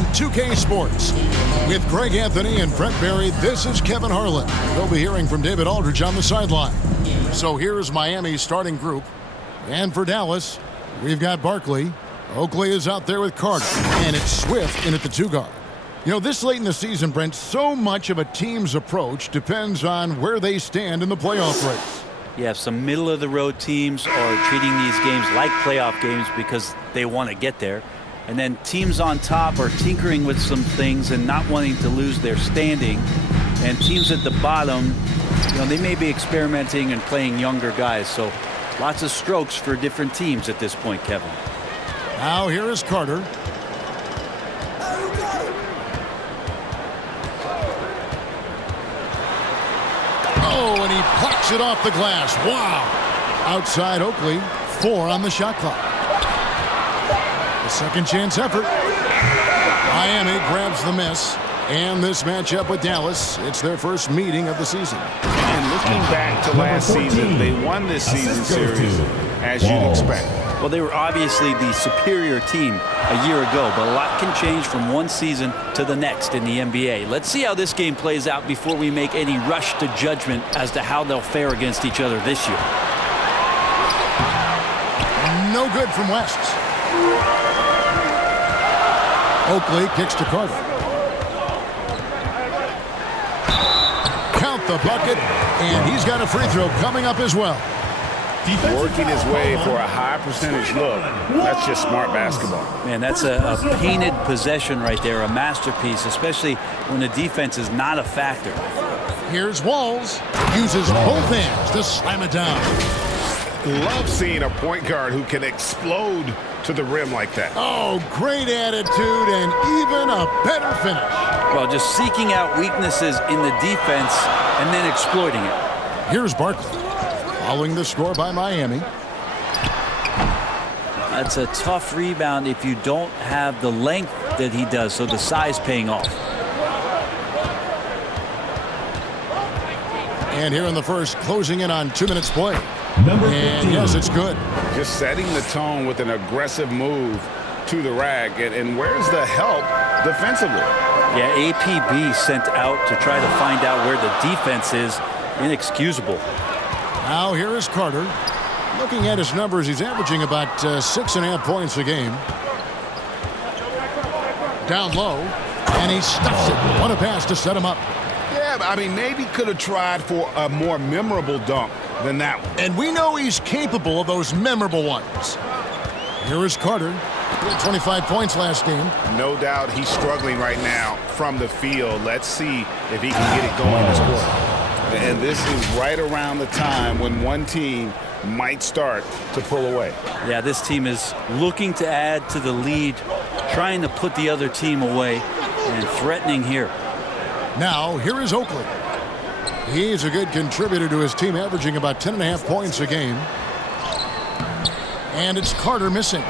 on 2K Sports. With Greg Anthony and Brett Berry, this is Kevin Harlan. We'll be hearing from David Aldridge on the sideline. So here's Miami's starting group. And for Dallas, we've got Barkley. Oakley is out there with Carter. And it's Swift in at the 2 guard. You know, this late in the season, Brent, so much of a team's approach depends on where they stand in the playoff race. Yeah, some middle-of-the-road teams are treating these games like playoff games because they want to get there. And then teams on top are tinkering with some things and not wanting to lose their standing. And teams at the bottom, you know, they may be experimenting and playing younger guys. So lots of strokes for different teams at this point, Kevin. Now here is Carter. Oh, and he plucks it off the glass. Wow. Outside Oakley, 4 on the shot clock. The second chance effort. Miami grabs the miss. And this matchup with Dallas, it's their first meeting of the season. And looking back to last season, they won this season series, as you'd expect. Well, they were obviously the superior team a year ago, but a lot can change from one season to the next in the NBA. Let's see how this game plays out before we make any rush to judgment as to how they'll fare against each other this year. No good from West. Oakley kicks to Carter. Count the bucket, and he's got a free throw coming up as well. Working his way for a high percentage look. That's just smart basketball. Man, that's a painted possession right there, a masterpiece, especially when the defense is not a factor. Here's Walls. Uses both hands to slam it down. Love seeing a point guard who can explode to the rim like that. Oh, great attitude and even a better finish. Well, just seeking out weaknesses in the defense and then exploiting it. Here's Barkley. Following the score by Miami. That's a tough rebound if you don't have the length that he does, so the size paying off. And here in the first, closing in on 2 minutes play. And yes, it's good. Just setting the tone with an aggressive move to the rack. And where's the help defensively? Yeah, APB sent out to try to find out where the defense is. Inexcusable. Now here is Carter. Looking at his numbers, he's averaging about 6.5 points a game. Down low, and he stuffs it. What a pass to set him up. Yeah, I mean, maybe could have tried for a more memorable dunk than that one. And we know he's capable of those memorable ones. Here is Carter. He had 25 points last game. No doubt he's struggling right now from the field. Let's see if he can get it going this quarter. And this is right around the time when one team might start to pull away. Yeah, this team is looking to add to the lead, trying to put the other team away, and threatening here. Now, here is Oakley. He's a good contributor to his team, averaging about 10.5 points a game. And it's Carter missing.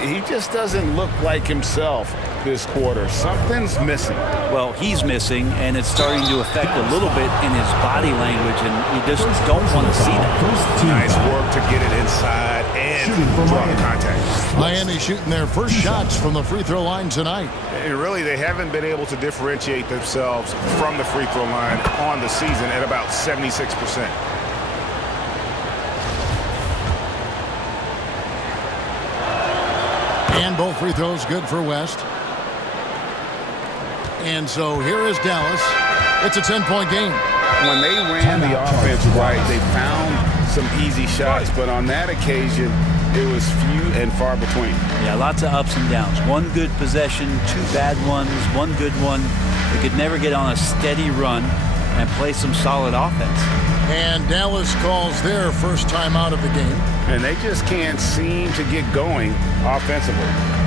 He just doesn't look like himself this quarter. Something's missing. Well, he's missing, and it's starting to affect a little bit in his body language, and you just don't want to see that. Nice work to get it inside and draw the contact. Miami shooting their first shots from the free throw line tonight. And really, they haven't been able to differentiate themselves from the free throw line on the season at about 76%. And both free throws good for West. And so here is Dallas. It's a 10-point game. When they ran the offense right, they found some easy shots, but on that occasion, it was few and far between. Yeah, lots of ups and downs. One good possession, 2 bad ones, one good one. They could never get on a steady run and play some solid offense. And Dallas calls their first time out of the game. And they just can't seem to get going offensively.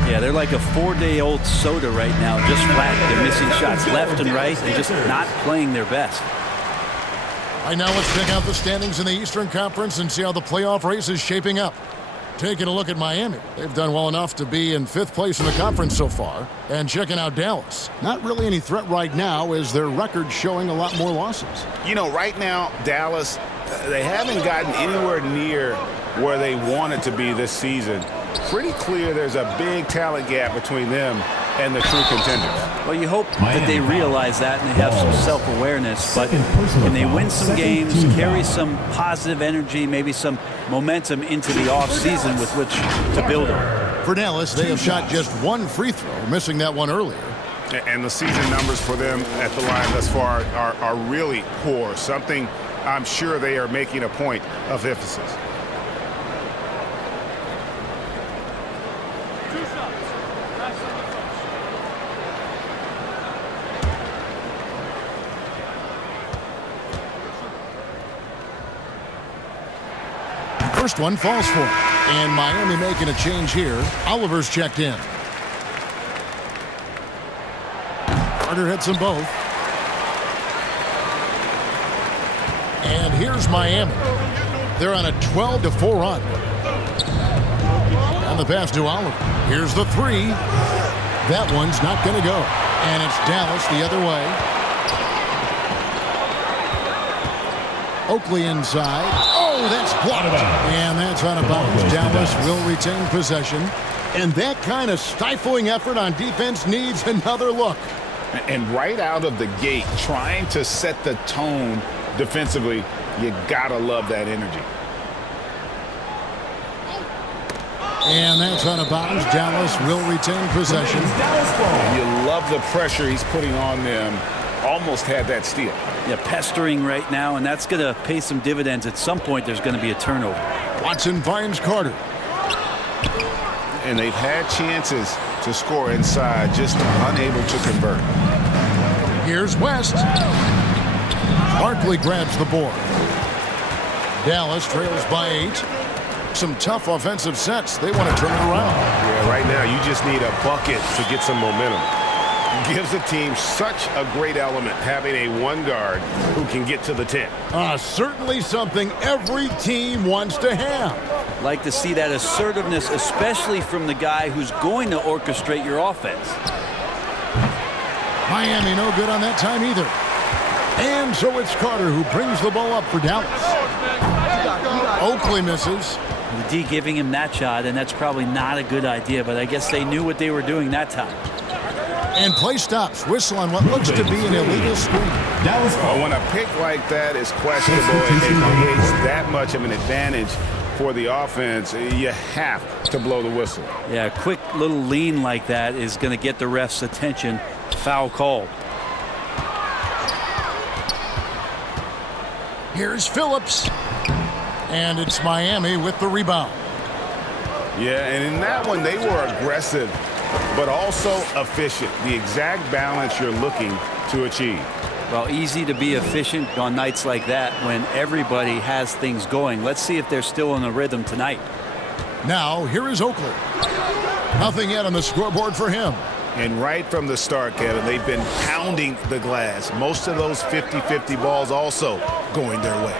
Yeah, they're like a 4-day-old soda right now, just flat. They're missing shots left and right. They're just not playing their best. Right now, let's check out the standings in the Eastern Conference and see how the playoff race is shaping up. Taking a look at Miami. They've done well enough to be in 5th place in the conference so far. And checking out Dallas. Not really any threat right now, as their record showing a lot more losses. You know, right now, Dallas, they haven't gotten anywhere near where they wanted to be this season. Pretty clear there's a big talent gap between them and the true contenders. Well, you hope that they realize that and they have some self-awareness, but can they win some games, carry some positive energy, maybe some momentum into the offseason with which to build on? For Dallas, they have shot just one free throw, missing that one earlier. And the season numbers for them at the line thus far are really poor, something I'm sure they are making a point of emphasis. First one falls for him. And Miami making a change here. Oliver's checked in. Carter hits them both. And here's Miami. They're on a 12-4 run. On the pass to Oliver. Here's the three. That one's not going to go. And it's Dallas the other way. Oakley inside. Oh, that's blocked. And that's out of bounds. Dallas will retain possession. And that kind of stifling effort on defense needs another look. And right out of the gate, trying to set the tone defensively, you gotta love that energy. And that's out of bounds. Dallas will retain possession. You love the pressure he's putting on them. Almost had that steal. Yeah, pestering right now, and that's going to pay some dividends. At some point, there's going to be a turnover. Watson finds Carter. And they've had chances to score inside, just unable to convert. Here's West. Barkley grabs the board. Dallas trails by 8. Some tough offensive sets. They want to turn it around. Yeah, right now you just need a bucket to get some momentum. Gives the team such a great element having a one guard who can get to the 10. Certainly something every team wants to have. Like to see that assertiveness, especially from the guy who's going to orchestrate your offense. Miami no good on that time either. And so it's Carter who brings the ball up for Dallas. Oakley misses. The D giving him that shot, and that's probably not a good idea, but I guess they knew what they were doing that time. And play stops. Whistle on what looks to be an illegal screen. When a pick like that is questionable and creates that much of an advantage for the offense, you have to blow the whistle. Yeah, a quick little lean like that is going to get the ref's attention. Foul called. Here's Phillips. And it's Miami with the rebound. Yeah, and in that one, they were aggressive, but also efficient. The exact balance you're looking to achieve. Well, easy to be efficient on nights like that when everybody has things going. Let's see if they're still in a rhythm tonight. Now, here is Oakley. Nothing yet on the scoreboard for him. And right from the start, Kevin, they've been pounding the glass. Most of those 50-50 balls also going their way.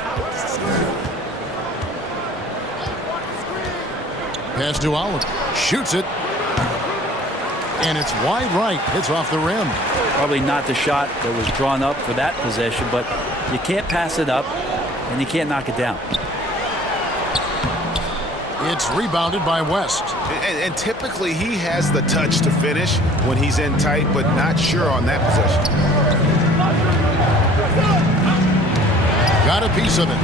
Pass to Oliver. Shoots it. And it's wide right. Hits off the rim. Probably not the shot that was drawn up for that possession, but you can't pass it up, and you can't knock it down. It's rebounded by West. And typically he has the touch to finish when he's in tight, but not sure on that possession. Got a piece of it.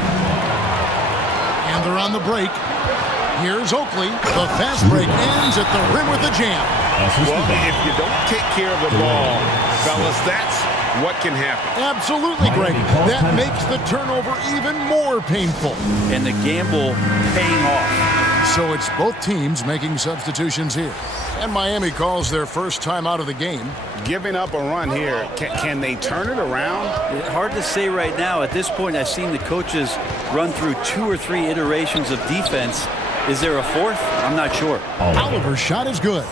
And they're on the break. Here's Oakley. The fast break ends at the rim with a jam. Well, if you don't take care of the ball, fellas, that's what can happen. Absolutely, Greg. That makes the turnover even more painful. And the gamble paying off. So it's both teams making substitutions here. And Miami calls their first time out of the game. Giving up a run here, can they turn it around? Hard to say right now. At this point, I've seen the coaches run through 2 or 3 iterations of defense. Is there a fourth? I'm not sure. Oliver's shot is good.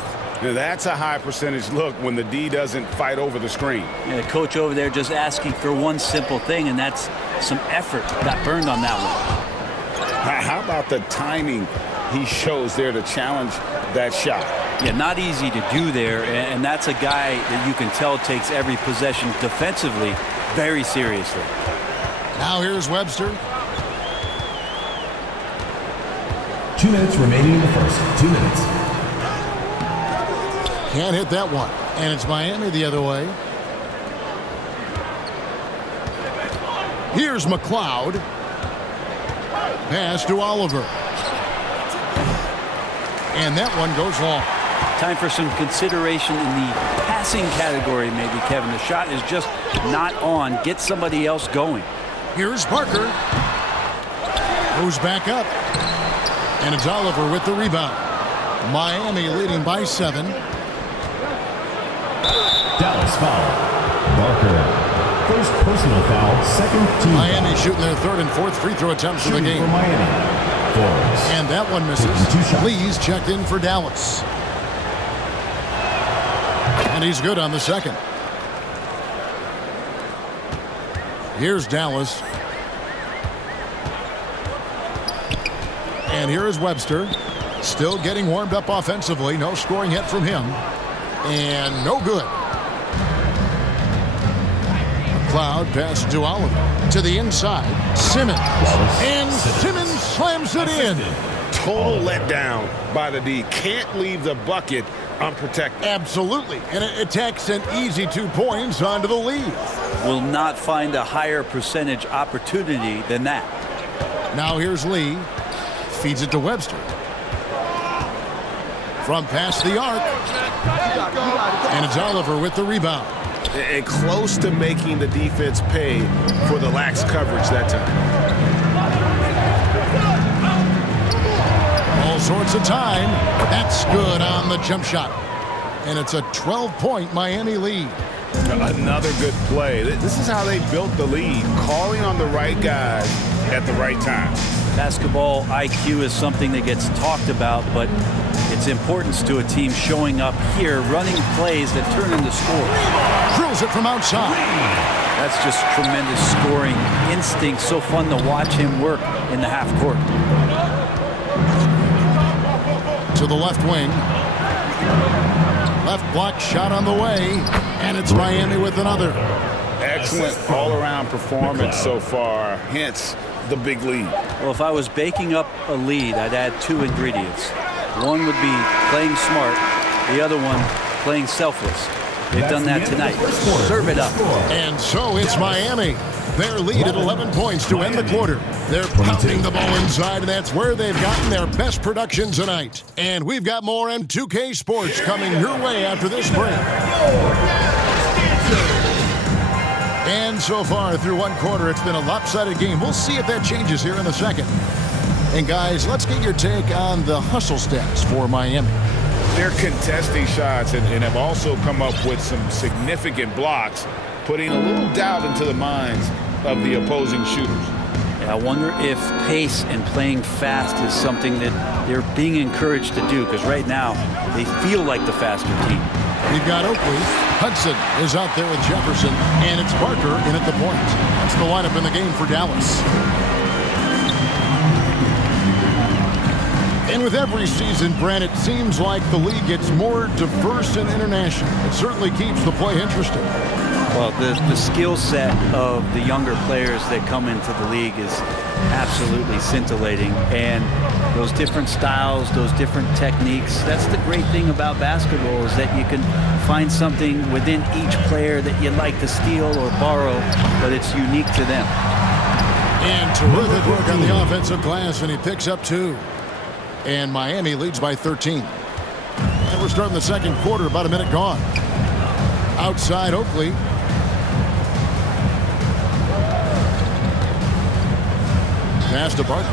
Now, that's a high percentage look when the D doesn't fight over the screen. Yeah, the coach over there just asking for one simple thing, and that's some effort. Got burned on that one. How about the timing he shows there to challenge that shot? Yeah, not easy to do there, and that's a guy that you can tell takes every possession defensively very seriously. Now here's Webster. 2 minutes remaining in the first. 2 minutes. Can't hit that one. And it's Miami the other way. Here's McLeod. Pass to Oliver. And that one goes long. Time for some consideration in the passing category, maybe, Kevin. The shot is just not on. Get somebody else going. Here's Parker. Moves back up. And it's Oliver with the rebound. Miami leading by 7. Dallas foul. Parker. First personal foul, second team. Miami shooting their 3rd and 4th free throw attempts in the game. For Miami. Fours. And that one misses. Lee's checked in for Dallas. And he's good on the second. Here's Dallas. And here is Webster. Still getting warmed up offensively. No scoring yet from him. And no good. McLeod pass to Oliver. To the inside. Simmons. And Simmons slams it in. Total letdown by the D. Can't leave the bucket unprotected. Absolutely. And it takes an easy 2 points onto the lead. Will not find a higher percentage opportunity than that. Now here's Lee. Feeds it to Webster. From past the arc. And it's Oliver with the rebound. And close to making the defense pay for the lax coverage that time. All sorts of time. That's good on the jump shot. And it's a 12-point Miami lead. Another good play. This is how they built the lead. Calling on the right guys at the right time. Basketball IQ is something that gets talked about, but its importance to a team showing up here, running plays that turn into scores. Drills it from outside. That's just tremendous scoring instinct. So fun to watch him work in the half court. To the left wing. Left block shot on the way. And it's Miami with another. Excellent all-around performance so far. Hence the big lead. Well, if I was baking up a lead, I'd add 2 ingredients. One would be playing smart. The other one, playing selfless. They've done that tonight. Serve it up. And so it's Miami. Their lead at 11 points to end the quarter. They're pounding the ball inside, and that's where they've gotten their best production tonight. And we've got more M2K Sports coming your way after this break. And so far through one quarter, it's been a lopsided game. We'll see if that changes here in the second. And guys, let's get your take on the hustle stats for Miami. They're contesting shots and have also come up with some significant blocks, putting a little doubt into the minds of the opposing shooters. Yeah, I wonder if pace and playing fast is something that they're being encouraged to do, because right now they feel like the faster team. We've got Oakley. Hudson is out there with Jefferson, and it's Parker in at the point. That's the lineup in the game for Dallas. And with every season, Brent, it seems like the league gets more diverse and international. It certainly keeps the play interesting. Well, the skill set of the younger players that come into the league is absolutely scintillating. And those different styles, those different techniques, that's the great thing about basketball, is that you can find something within each player that you'd like to steal or borrow, but it's unique to them. And terrific work on the offensive glass, and he picks up 2. And Miami leads by 13. And we're starting the second quarter, about a minute gone. Outside Oakley. Pass to Parker.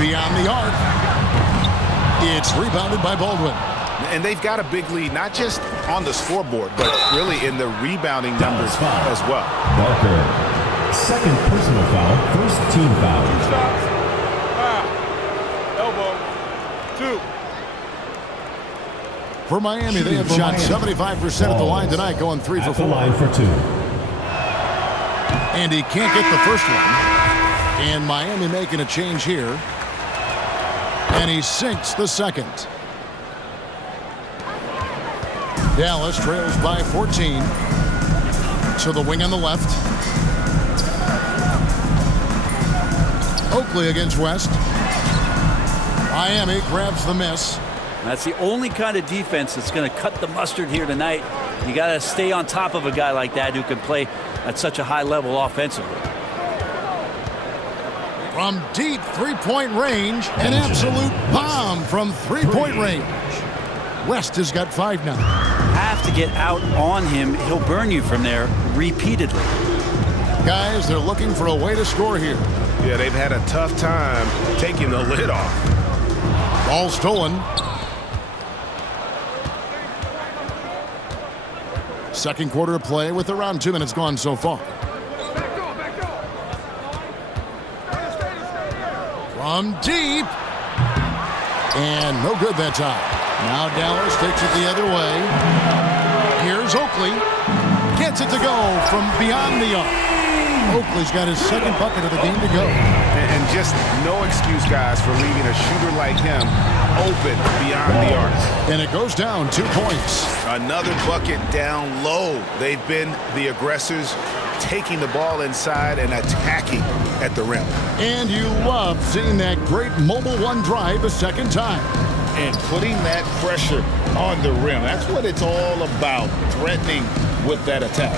Beyond the arc. It's rebounded by Baldwin. And they've got a big lead, not just on the scoreboard, but really in the rebounding numbers as well. Parker. Second personal foul, first team foul. 2 shots. Elbow. 2. For Miami, they have shot 75% at the line tonight, going 3 for 4. At the line for 2. And he can't get the first one. And Miami making a change here. And he sinks the second. Dallas trails by 14. To the wing on the left. Oakley against West. Miami grabs the miss. That's the only kind of defense that's going to cut the mustard here tonight. You got to stay on top of a guy like that who can play at such a high level offensively. From deep three-point range, an absolute bomb from three-point range. West has got 5 now. Have to get out on him. He'll burn you from there repeatedly. Guys, they're looking for a way to score here. Yeah, they've had a tough time taking the lid off. Ball stolen. Second quarter of play with around 2 minutes gone so far. From deep. And no good that time. Now Dallas takes it the other way. Here's Oakley. Gets it to go from beyond the arc. Oakley's got his second bucket of the game to go. And just no excuse, guys, for leaving a shooter like him open beyond the arc. And it goes down 2 points. Another bucket down low. They've been the aggressors, taking the ball inside and attacking at the rim. And you love seeing that great mobile one drive a second time. And putting that pressure on the rim. That's what it's all about, threatening with that attack.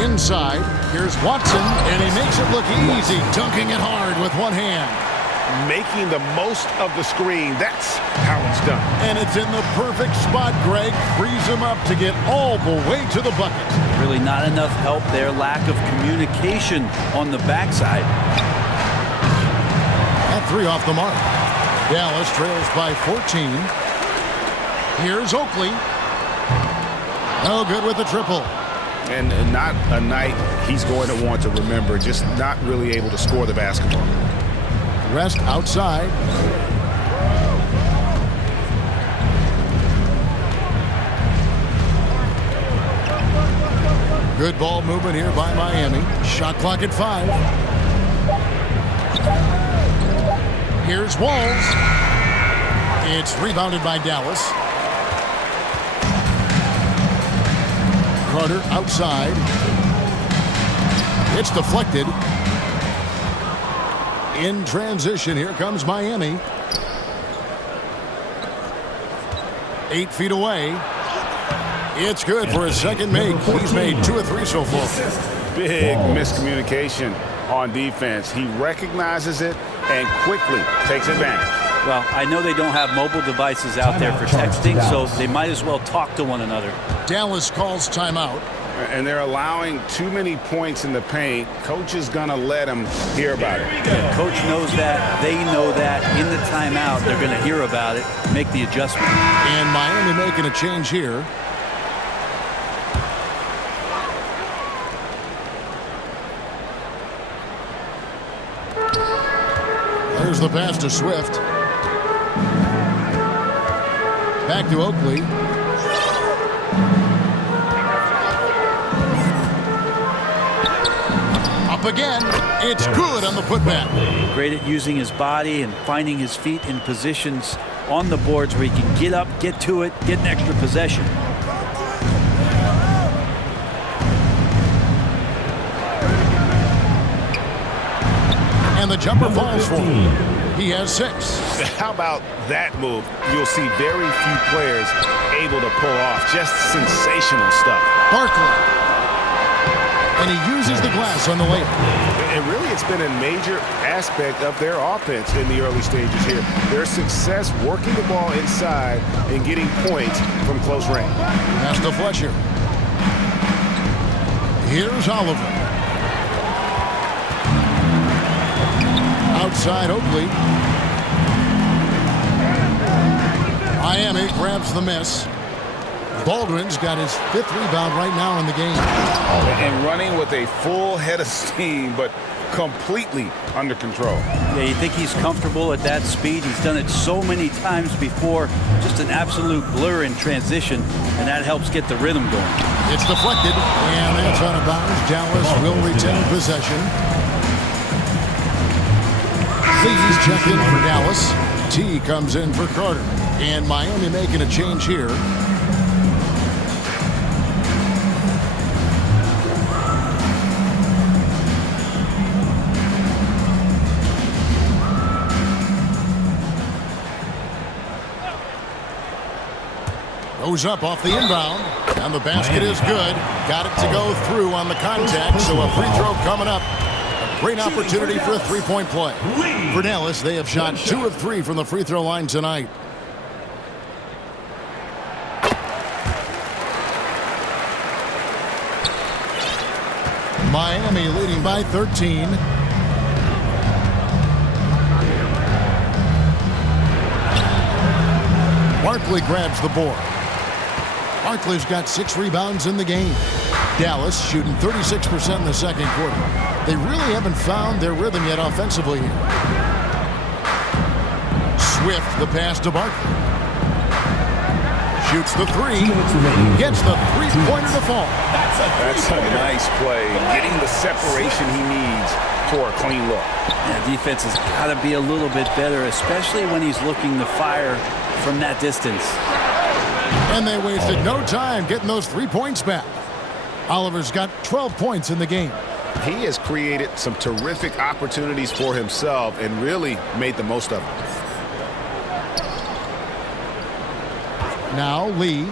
Inside, here's Watson, and he makes it look easy, dunking it hard with one hand. Making the most of the screen, that's how it's done. And it's in the perfect spot, Greg. Frees him up to get all the way to the bucket. Really not enough help there. Lack of communication on the backside. That 3 off the mark. Dallas trails by 14. Here's Oakley. No good with the triple. And not a night he's going to want to remember, just not really able to score the basketball. Rest outside. Good ball movement here by Miami. Shot clock at 5. Here's Walls. It's rebounded by Dallas. Carter outside. It's deflected. In transition, here comes Miami. 8 feet away. It's good for his second make. He's made 2 of 3 so far. Big miscommunication on defense. He recognizes it and quickly takes advantage. Well, I know they don't have mobile devices out there for texting, so they might as well talk to one another. Dallas calls timeout. And they're allowing too many points in the paint. Coach is going to let them hear about it. Yeah, coach knows that. They know that. In the timeout, they're going to hear about it, make the adjustment. And Miami making a change here. There's the pass to Swift. Back to Oakley. Up again. It's good on the putback. Great at using his body and finding his feet in positions on the boards where he can get up, get to it, get an extra possession. And the jumper falls for him. He has 6. How about that move? You'll see very few players able to pull off just sensational stuff. Barkley. And he uses the glass on the layup. And really, it's been a major aspect of their offense in the early stages here. Their success working the ball inside and getting points from close range. Pass to Fletcher. Here's Oliver. Outside Oakley. Miami grabs the miss. Baldwin's got his 5th rebound right now in the game. And running with a full head of steam, but completely under control. Yeah, you think he's comfortable at that speed. He's done it so many times before. Just an absolute blur in transition, and that helps get the rhythm going. It's deflected, and that's out of bounds. Dallas will retain possession. Please check in for Dallas. T comes in for Carter. And Miami making a change here. Goes up off the inbound. And the basket is good. Got it to go through on the contact, so a free throw coming up. A great opportunity for a three-point play. For Dallas, they have shot 2 of 3 from the free throw line tonight. Miami leading by 13. Barkley grabs the board. Barkley's got 6 rebounds in the game. Dallas shooting 36% in the second quarter. They really haven't found their rhythm yet offensively here. Swift the pass to Barkley. Shoots the 3. Gets the three-pointer to fall. That's a nice play. Getting the separation he needs for a clean look. Yeah, defense has got to be a little bit better, especially when he's looking to fire from that distance. And they wasted no time getting those 3 points back. Oliver's got 12 points in the game. He has created some terrific opportunities for himself and really made the most of them. Now Lee.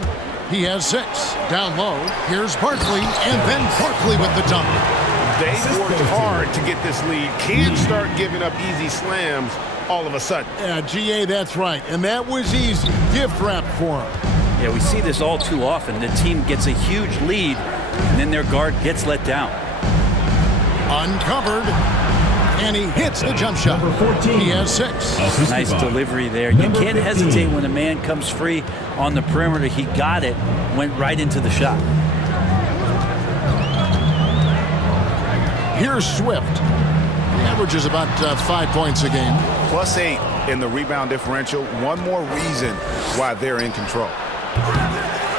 He has 6. Down low. Here's Barkley. And then Barkley with the dunk. They've worked hard to get this lead. Can't start giving up easy slams all of a sudden. Yeah, GA, that's right. And that was easy. Gift wrap for him. Yeah, we see this all too often. The team gets a huge lead, and then their guard gets let down. Uncovered. And he hits the jump shot. He has 6. Nice delivery there. You can't hesitate when a man comes free on the perimeter. He got it, went right into the shot. Here's Swift. He averages about 5 points a game. +8 in the rebound differential. One more reason why they're in control.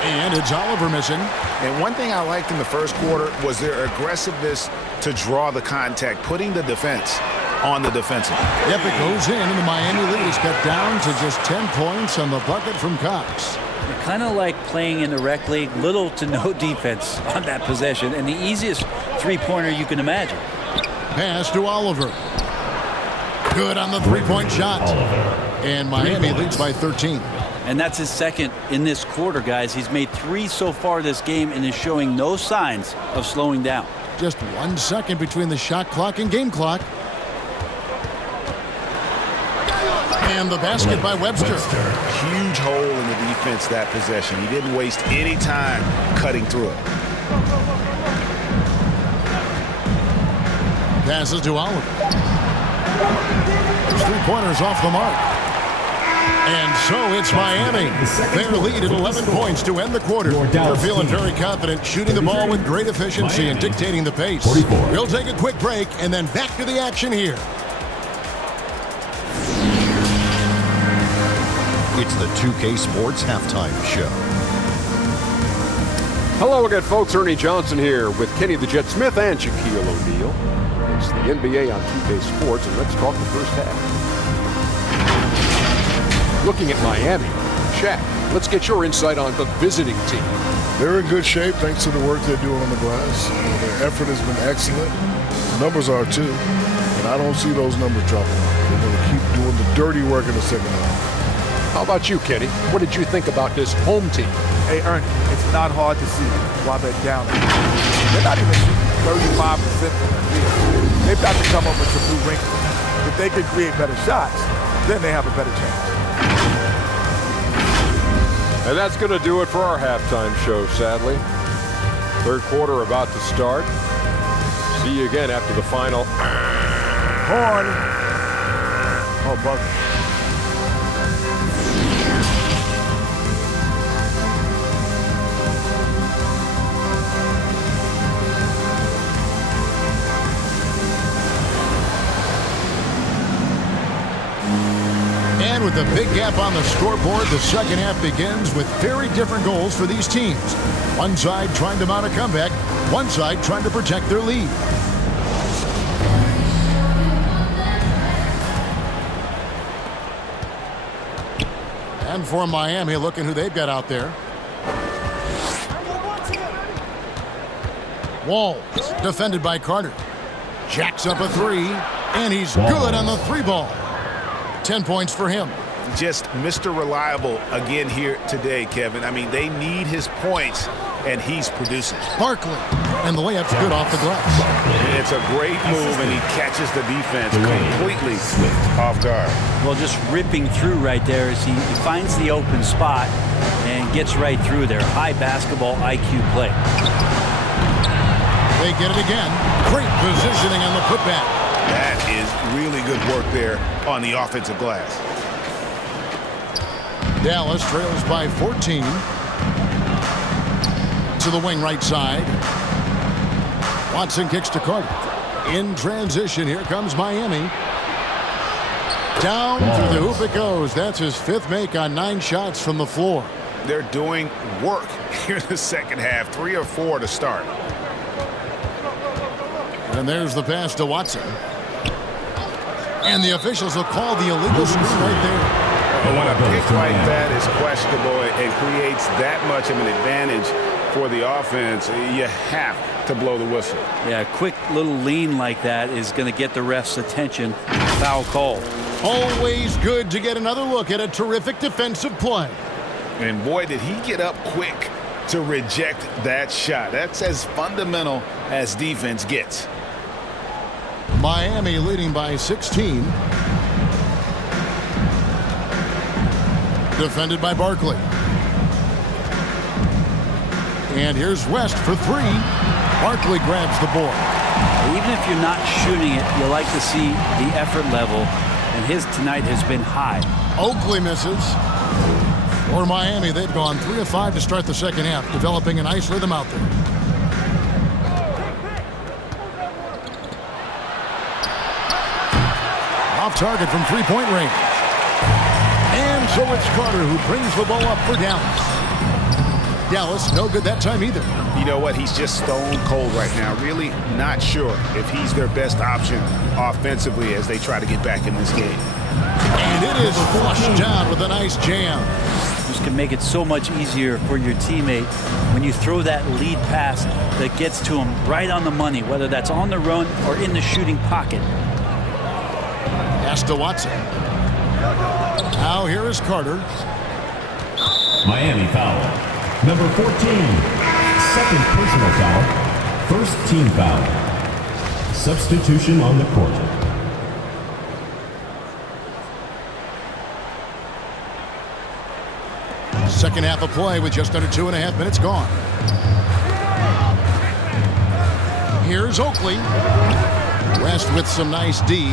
And it's Oliver missing. And one thing I liked in the first quarter was their aggressiveness to draw the contact, putting the defense on the defensive. Yep, it goes in, and the Miami lead is cut down to just 10 points on the bucket from Cox. Kind of like playing in the rec league, little to no defense on that possession, and the easiest three-pointer you can imagine. Pass to Oliver. Good on the three-point shot. And Miami leads by 13. And that's his second in this quarter, guys. He's made 3 so far this game and is showing no signs of slowing down. Just 1 second between the shot clock and game clock. And the basket by Webster. Huge hole in the defense that possession. He didn't waste any time cutting through it. Passes to Oliver. Those 3-pointers off the mark. And so it's Miami. Their lead at 11 points to end the quarter. They're feeling very confident, shooting the ball with great efficiency and dictating the pace. We'll take a quick break and then back to the action here. It's the 2K Sports Halftime Show. Hello again, folks. Ernie Johnson here with Kenny the Jet Smith and Shaquille O'Neal. It's the NBA on 2K Sports, and let's talk the first half. Looking at Miami, Shaq, let's get your insight on the visiting team. They're in good shape thanks to the work they're doing on the glass. Their effort has been excellent. The numbers are too. And I don't see those numbers dropping off. They're going to keep doing the dirty work in the second half. How about you, Kenny? What did you think about this home team? Hey, Ernie, it's not hard to see why they're down. They're not even shooting 35% from the field. They've got to come up with some new wrinkles. If they can create better shots, then they have a better chance. And that's going to do it for our halftime show, sadly. Third quarter about to start. See you again after the final. Horn. Oh, bugger. And with a big gap on the scoreboard, the second half begins with very different goals for these teams. One side trying to mount a comeback, one side trying to protect their lead. And for Miami, looking who they've got out there. Walls, defended by Carter. Jacks up a 3, and he's good on the 3-ball. 10 points for him. Just Mr. Reliable again here today, Kevin. I mean, they need his points and he's producing. Barkley, and the layup's good off the glass. It's a great move, and he catches the defense completely off guard. Well, just ripping through right there as he finds the open spot and gets right through there. High basketball IQ play. They get it again. Great positioning on the putback. That is really good work there on the offensive glass. Dallas trails by 14. To the wing right side. Watson kicks to Carter. In transition, here comes Miami. Down through the hoop it goes. That's his 5th make on 9 shots from the floor. They're doing work here in the second half. 3 or 4 to start. And there's the pass to Watson. And the officials will call the illegal screen right there. When a pick like that is questionable and creates that much of an advantage for the offense, you have to blow the whistle. Yeah, a quick little lean like that is going to get the ref's attention. Foul call. Always good to get another look at a terrific defensive play. And boy, did he get up quick to reject that shot. That's as fundamental as defense gets. Miami leading by 16. Defended by Barkley. And here's West for 3. Barkley grabs the board. Even if you're not shooting it, you like to see the effort level, and his tonight has been high. Oakley misses. For Miami, they've gone 3 of 5 to start the second half, developing a nice rhythm out there. Off target from 3-point range. And so it's Carter who brings the ball up for Dallas. Dallas, no good that time either. You know what? He's just stone cold right now. Really not sure if he's their best option offensively as they try to get back in this game. And it is flushed down with a nice jam. Just can make it so much easier for your teammate when you throw that lead pass that gets to him right on the money, whether that's on the run or in the shooting pocket. Pass to Watson. Now here is Carter. Miami foul. Number 14, 2nd personal foul, 1st team foul. Substitution on the court. Second half of play with just under 2.5 minutes gone. Here's Oakley. West with some nice D.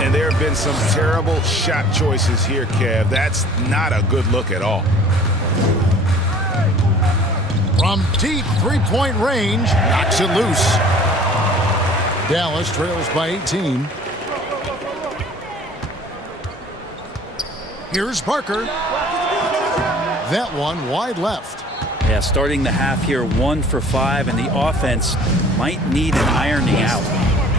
And there have been some terrible shot choices here, Kev. That's not a good look at all. From deep 3-point range, knocks it loose. Dallas trails by 18. Here's Parker. That one wide left. Yeah, starting the half here 1 for 5, and the offense might need an ironing out.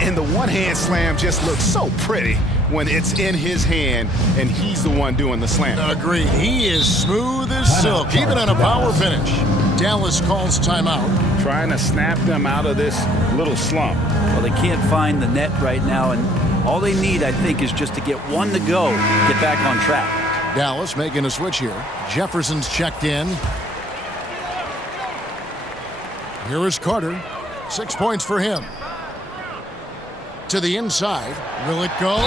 And the one-hand slam just looks so pretty when it's in his hand and he's the one doing the slam. Agreed. He is smooth as silk, even on a power finish. Dallas calls timeout. Trying to snap them out of this little slump. Well, they can't find the net right now, and all they need, I think, is just to get one to go, get back on track. Dallas making a switch here. Jefferson's checked in. Here is Carter. 6 points for him. To the inside. Will it go?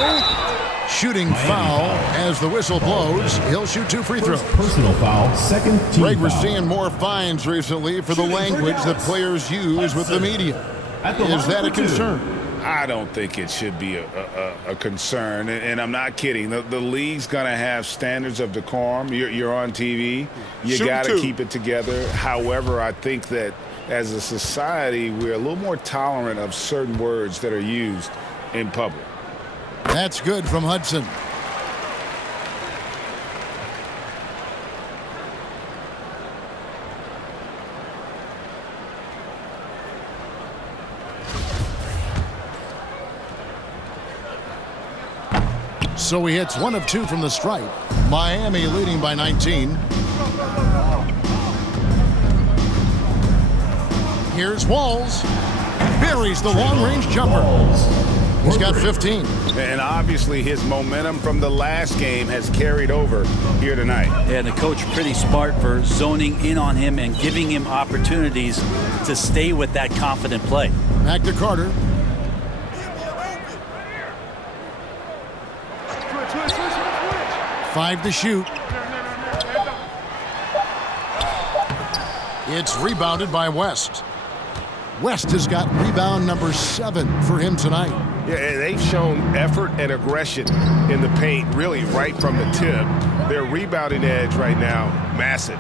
Shooting foul as the whistle blows. He'll shoot 2 free throws. Personal foul, 2nd team Greg, we're foul. seeing more fines recently for the language that players use with the media. Is that a concern? I don't think it should be a concern, and I'm not kidding. The league's going to have standards of decorum. You're on TV. You got to keep it together. However, I think that as a society, we're a little more tolerant of certain words that are used in public. That's good from Hudson. So he hits 1 of 2 from the stripe. Miami leading by 19. Here's Walls. Buries the long-range jumper. He's got 15. And obviously his momentum from the last game has carried over here tonight. And the coach pretty smart for zoning in on him and giving him opportunities to stay with that confident play. Back to Carter. Five to shoot. It's rebounded by West. West has got rebound number 7 for him tonight. Yeah, and they've shown effort and aggression in the paint, really right from the tip. Their rebounding edge right now, massive.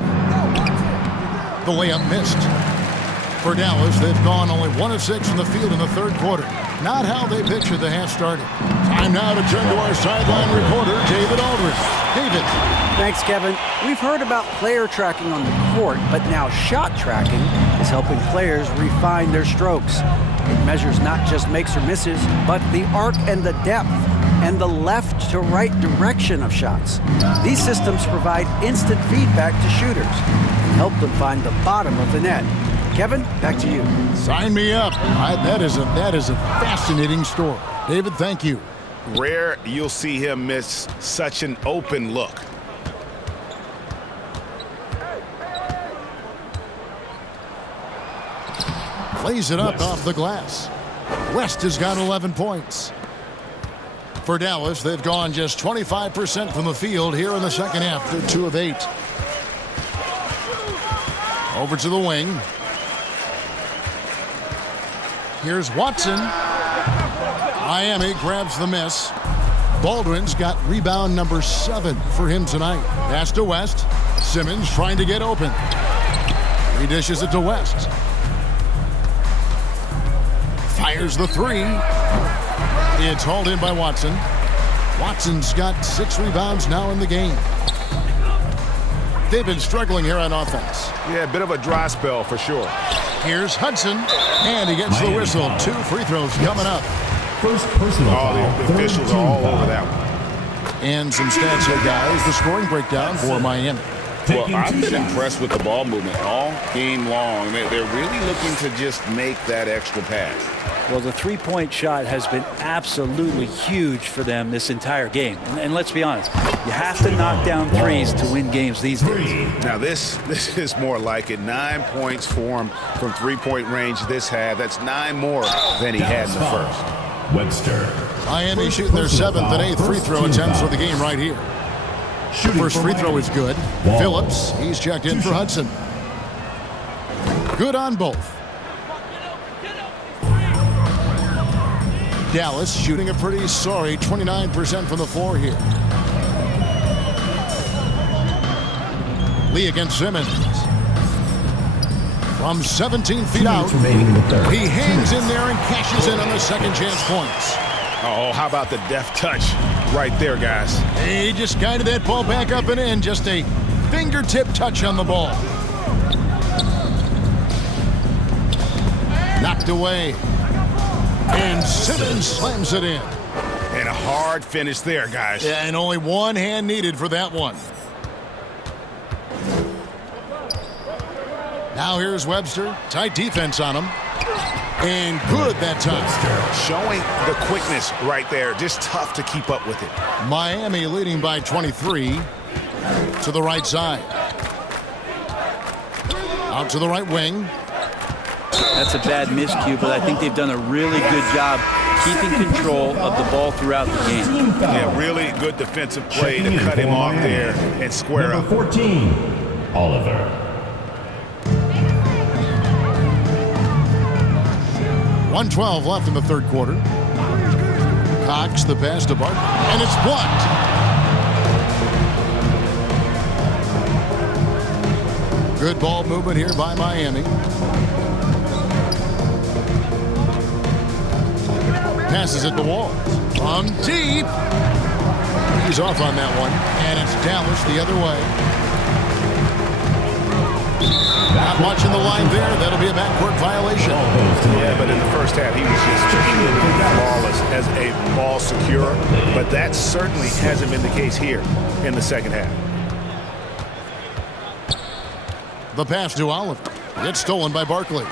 The layup missed. For Dallas, they've gone only 1 of 6 from the field in the third quarter. Not how they pictured the half started. Time now to turn to our sideline reporter, David Aldridge. David. Thanks, Kevin. We've heard about player tracking on the court, but now shot tracking is helping players refine their strokes. It measures not just makes or misses, but the arc and the depth and the left to right direction of shots. These systems provide instant feedback to shooters and help them find the bottom of the net. Kevin, back to you. Sign me up. That is a fascinating story. David, thank you. Rare you'll see him miss such an open look. Lays it up off the glass. West has got 11 points. For Dallas, they've gone just 25% from the field here in the second half. They're 2 of 8. Over to the wing. Here's Watson. Miami grabs the miss. Baldwin's got rebound number 7 for him tonight. Pass to West. Simmons trying to get open. He dishes it to West. Fires the 3. It's hauled in by Watson. Watson's got 6 rebounds now in the game. They've been struggling here on offense. Yeah, a bit of a dry spell for sure. Here's Hudson, and he gets the whistle. 2 free throws coming up. First personal foul. The officials are all over that one. And some stats here, guys. The scoring breakdown for Miami. Well, I've been impressed with the ball movement all game long. They're really looking to just make that extra pass. Well, the three-point shot has been absolutely huge for them this entire game. And let's be honest, you have to knock down threes to win games these days. Now, this is more like it. 9 points for him from three-point range this half. That's 9 more than he had in the first. Webster. Miami shooting their 7th and 8th free throw attempts for the game right here. First free throw is good. Phillips, he's checked in for Hudson. Good on both. Dallas shooting a pretty sorry 29% from the floor here. Lee against Simmons. From 17 feet out, he hangs in there and cashes in on the second chance points. Oh, how about the deft touch right there, guys? He just guided that ball back up and in. Just a fingertip touch on the ball. Knocked away. And Simmons slams it in. And a hard finish there, guys. Yeah, and only one hand needed for that one. Now here's Webster. Tight defense on him. And good that time. Showing the quickness right there. Just tough to keep up with it. Miami leading by 23 to the right side. Out to the right wing. That's a bad miscue, but I think they've done a really good job keeping control of the ball throughout the game. Yeah, really good defensive play to cut him off there and square up. 14, Oliver. 1:12 left in the third quarter. Cox the pass to Barton, and it's blocked. Good ball movement here by Miami. Passes it to Wall. From deep. He's off on that one, and it's Dallas the other way. Not watching the line there. That'll be a backcourt violation. Yeah, but in the first half, he was just flawless as a ball securer. But that certainly hasn't been the case here in the second half. The pass to Oliver. It's stolen by Barkley.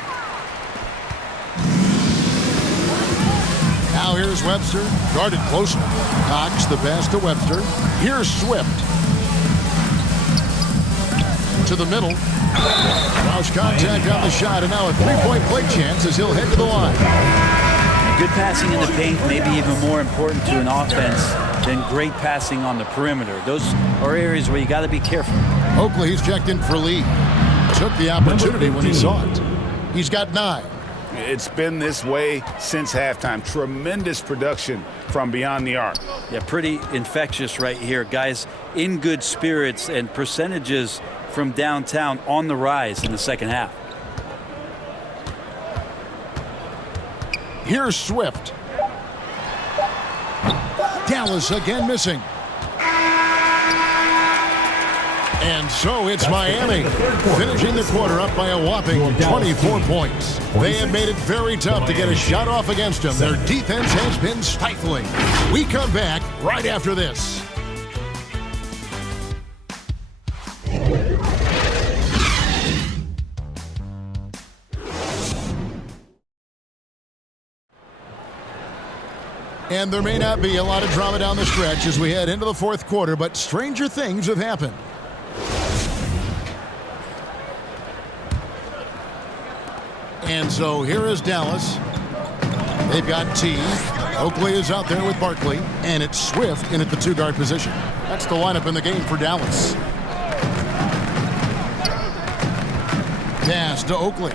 Now here's Webster, guarded closer. Cox, the pass to Webster. Here's Swift. To the middle. Roush contact on the shot, and now a three-point play chance as he'll head to the line. Good passing in the paint may be even more important to an offense than great passing on the perimeter. Those are areas where you got to be careful. Oakley's checked in for Lee. Took the opportunity when he saw it. He's got 9. It's been this way since halftime. Tremendous production from beyond the arc. Yeah, pretty infectious right here. Guys in good spirits, and percentages from downtown on the rise in the second half. Here's Swift. Dallas again missing. And so it's Miami finishing the quarter up by a whopping 24 points. They have made it very tough to get a shot off against them. Their defense has been stifling. We come back right after this. And there may not be a lot of drama down the stretch as we head into the fourth quarter, but stranger things have happened. And so here is Dallas. They've got T. Oakley is out there with Barkley, and it's Swift in at the 2-guard position. That's the lineup in the game for Dallas. Pass to Oakley.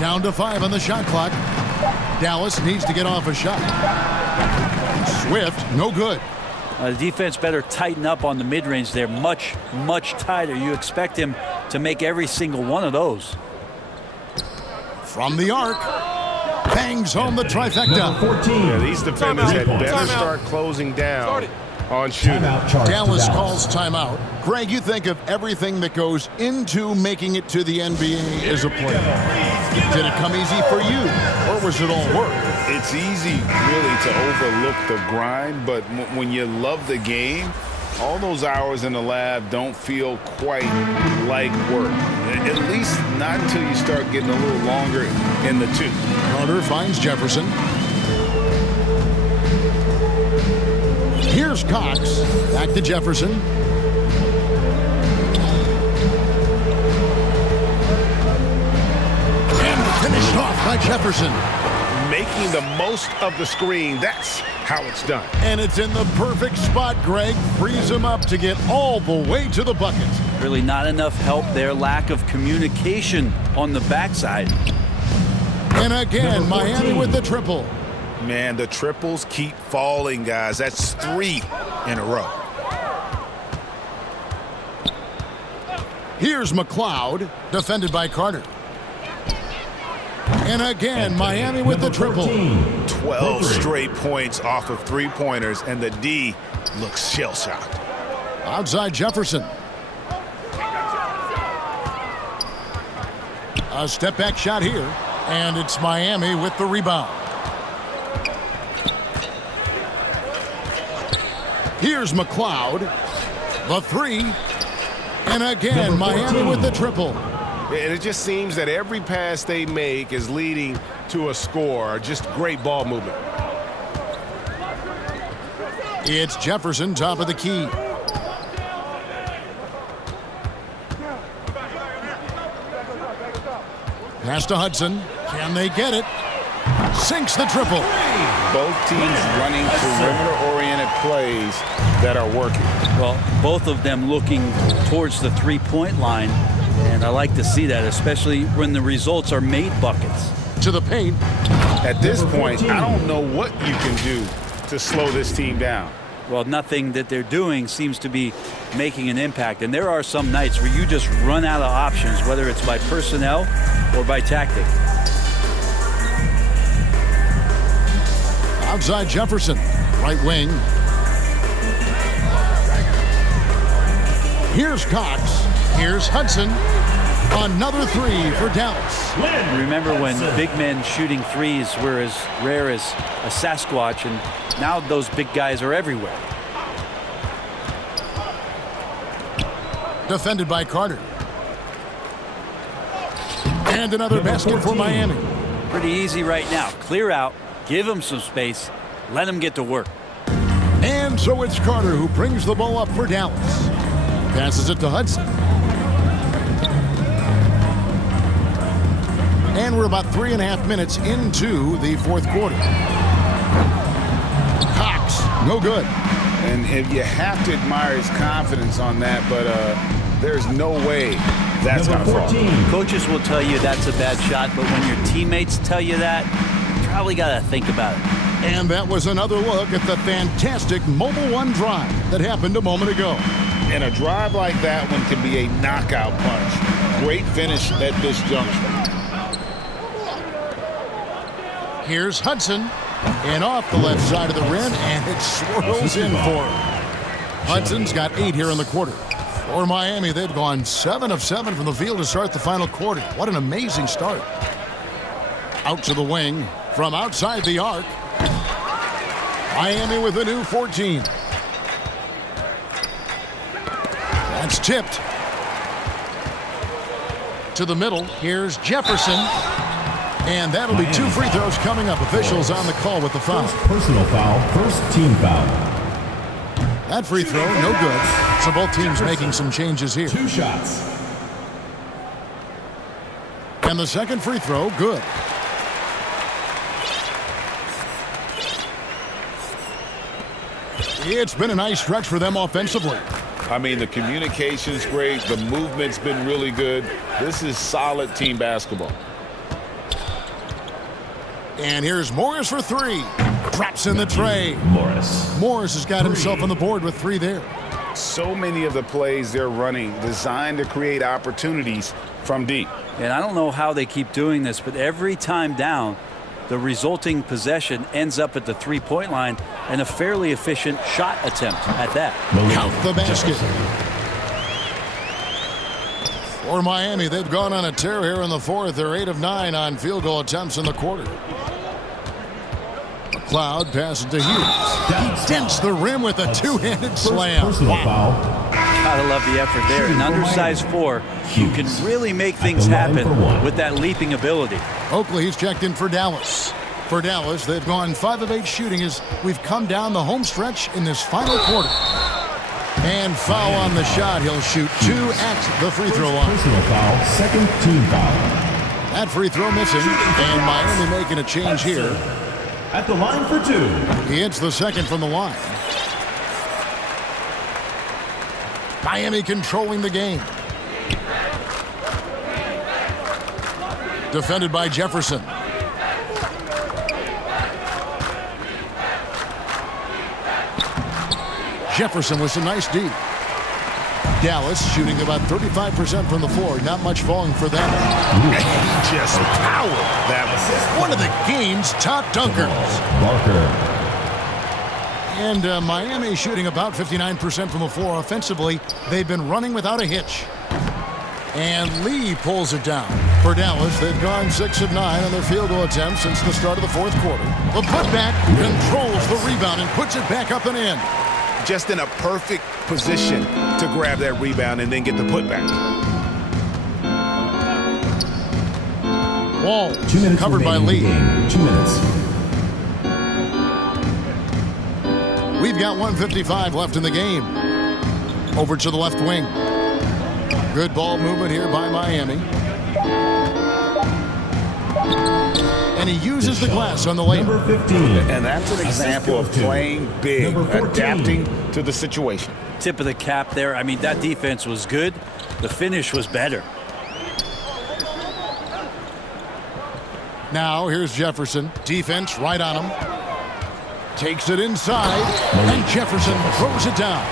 Down to 5 on the shot clock. Dallas needs to get off a shot. Swift, no good. The defense better tighten up on the mid-range there. Much, much tighter. You expect him to make every single one of those. From the arc. Bangs home the trifecta. 14. Yeah, these defenders had better start closing down on shooting. Dallas calls timeout. Greg, you think of everything that goes into making it to the NBA as a player. Did it come easy for you, or was it all work? It's easy, really, to overlook the grind, but when you love the game, all those hours in the lab don't feel quite like work. At least not until you start getting a little longer in the tooth. Carter finds Jefferson. Here's Cox. Back to Jefferson. Finished off by Jefferson. Making the most of the screen. That's how it's done. And it's in the perfect spot, Greg. Frees him up to get all the way to the bucket. Really not enough help there. Lack of communication on the backside. And again, Miami with the triple. Man, the triples keep falling, guys. That's 3 in a row. Here's McLeod, defended by Carter. And again, Miami with the triple. 12 straight points off of 3-pointers, and the D looks shell-shocked. Outside Jefferson. A step-back shot here, and it's Miami with the rebound. Here's McLeod. The 3. And again, Miami with the triple. And it just seems that every pass they make is leading to a score. Just great ball movement. It's Jefferson, top of the key. Pass to Hudson. Can they get it? Sinks the triple. Both teams running perimeter-oriented plays that are working. Well, both of them looking towards the three-point line. And I like to see that, especially when the results are made buckets. To the paint. At this point, I don't know what you can do to slow this team down. Well, nothing that they're doing seems to be making an impact. And there are some nights where you just run out of options, whether it's by personnel or by tactic. Outside Jefferson, right wing. Here's Cox. Here's Hudson. Another 3 for Dallas. Remember when big men shooting threes were as rare as a Sasquatch, and now those big guys are everywhere. Defended by Carter. And another basket for Miami. Pretty easy right now. Clear out, give them some space, let them get to work. And so it's Carter who brings the ball up for Dallas. Passes it to Hudson. And we're about 3.5 minutes into the fourth quarter. Cox, no good. And if you have to admire his confidence on that, but there's no way that's going to fall. Coaches will tell you that's a bad shot, but when your teammates tell you that, you probably got to think about it. And that was another look at the fantastic Mobile One drive that happened a moment ago. And a drive like that one can be a knockout punch. Great finish at this juncture. Here's Hudson, and off the left side of the rim, and it swirls in for him. Hudson's got 8 here in the quarter. For Miami, they've gone 7 of 7 from the field to start the final quarter. What an amazing start. Out to the wing, from outside the arc. Miami with a new 14. That's tipped. To the middle, here's Jefferson. And that'll be 2 free throws coming up. Officials on the call with the foul. First personal foul, first team foul. That free throw, no good. So both teams making some changes here. 2 shots. And the second free throw, good. It's been a nice stretch for them offensively. I mean, the communication's great. The movement's been really good. This is solid team basketball. And here's Morris for 3. Drops in the tray. Morris has got himself on the board with 3 there. So many of the plays they're running designed to create opportunities from deep. And I don't know how they keep doing this, but every time down, the resulting possession ends up at the three-point line and a fairly efficient shot attempt at that. Count the basket. For Miami, they've gone on a tear here in the fourth. They're 8 of 9 on field goal attempts in the quarter. McLeod passes to Hughes. He dents the rim with a two-handed slam. Wow. Gotta love the effort there. An undersized 4 who can really make things happen with that leaping ability. Oakley, he's checked in for Dallas. For Dallas, they've gone 5 of 8 shooting as we've come down the home stretch in this final quarter. And foul on the shot. He'll shoot 2 at the free throw line. Personal foul, second team foul. That free throw missing, and Miami making a change here. At the line for 2. He hits the second from the line. Miami controlling the game. Defended by Jefferson. Jefferson with some nice D. Dallas shooting about 35% from the floor. Not much falling for them. And he just powered that one of the game's top dunkers. Barker. And Miami shooting about 59% from the floor offensively. They've been running without a hitch. And Lee pulls it down. For Dallas, they've gone 6 of 9 on their field goal attempts since the start of the fourth quarter. The putback controls the rebound and puts it back up and in. just in a perfect position to grab that rebound and then get the putback. Wall 2 minutes covered by Lee. 2 minutes. We've got 1:55 left in the game. Over to the left wing. Good ball movement here by Miami. And he uses the glass on the layup. Number 15. And that's an example of playing big, adapting to the situation. Tip of the cap there. I mean, that defense was good. The finish was better. Now here's Jefferson. Defense right on him. Takes it inside. And Jefferson throws it down.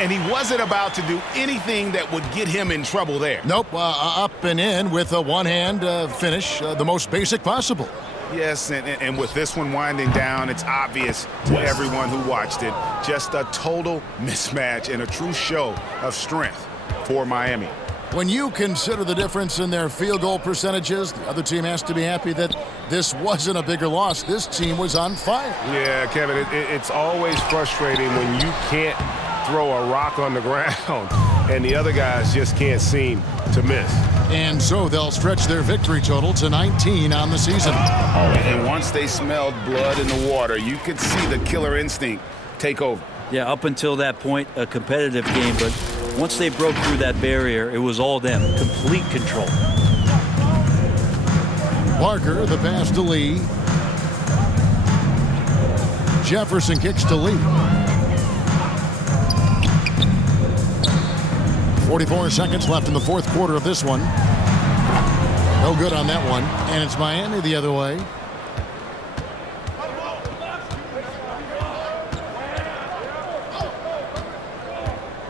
And he wasn't about to do anything that would get him in trouble there. Nope, up and in with a one-hand finish, the most basic possible. Yes, and with this one winding down, it's obvious to everyone who watched it. Just a total mismatch and a true show of strength for Miami. When you consider the difference in their field goal percentages, the other team has to be happy that this wasn't a bigger loss. This team was on fire. Yeah, Kevin, it's always frustrating when you can't throw a rock on the ground and the other guys just can't seem to miss. And so they'll stretch their victory total to 19 on the season. And once they smelled blood in the water, you could see the killer instinct take over. Yeah, up until that point, a competitive game, but once they broke through that barrier, it was all them. Complete control. Parker, the pass to Lee. Jefferson kicks to Lee. 44 seconds left in the fourth quarter of this one. No good on that one. And it's Miami the other way.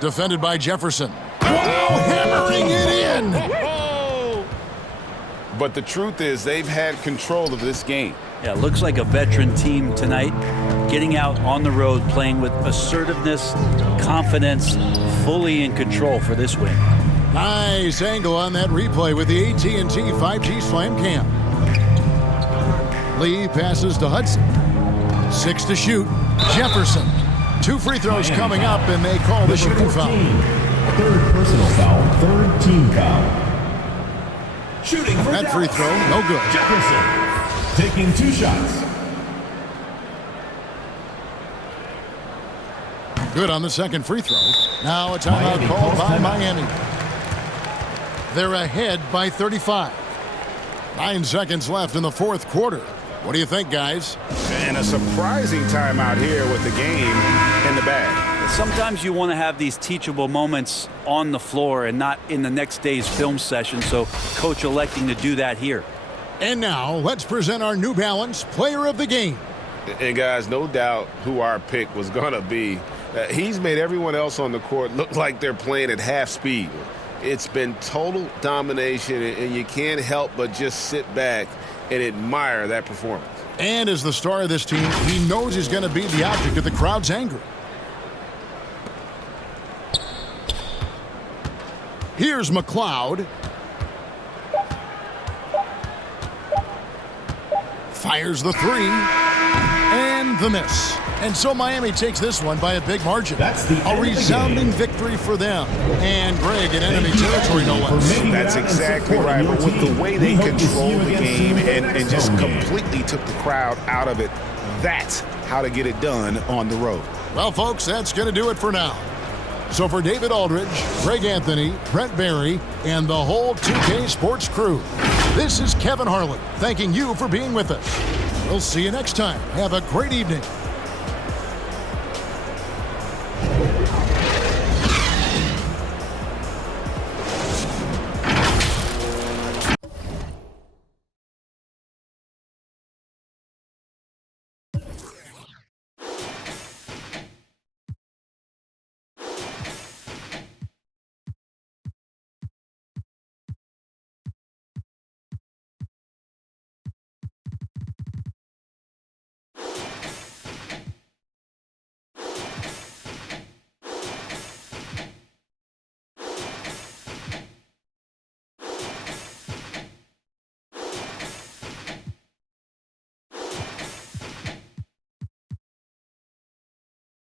Defended by Jefferson. Wow, hammering it in. But the truth is they've had control of this game. Yeah, looks like a veteran team tonight, getting out on the road, playing with assertiveness, confidence, fully in control for this win. Nice angle on that replay with the AT&T 5G Slam Cam. Lee passes to Hudson. 6 to shoot. Jefferson. 2 free throws coming up, and they call the shooting foul. Third personal foul, third team foul. Shooting for that free throw, no good. Jefferson taking 2 shots. Good on the second free throw. Now a timeout called by Miami. They're ahead by 35. 9 seconds left in the fourth quarter. What do you think, guys? And a surprising timeout here with the game in the bag. Sometimes you want to have these teachable moments on the floor and not in the next day's film session, so coach electing to do that here. And now let's present our New Balance Player of the Game. And guys, no doubt who our pick was going to be. He's made everyone else on the court look like they're playing at half speed. It's been total domination, and you can't help but just sit back and admire that performance. And as the star of this team, he knows he's going to be the object of the crowd's anger. Here's McLeod. Fires the 3. And the miss. And so Miami takes this one by a big margin. A resounding victory for them. And Greg in enemy territory, no less. That's exactly right. But with the way they controlled the game and just completely took the crowd out of it, that's how to get it done on the road. Well, folks, that's going to do it for now. So for David Aldridge, Greg Anthony, Brent Barry, and the whole 2K Sports crew, this is Kevin Harlan thanking you for being with us. We'll see you next time. Have a great evening.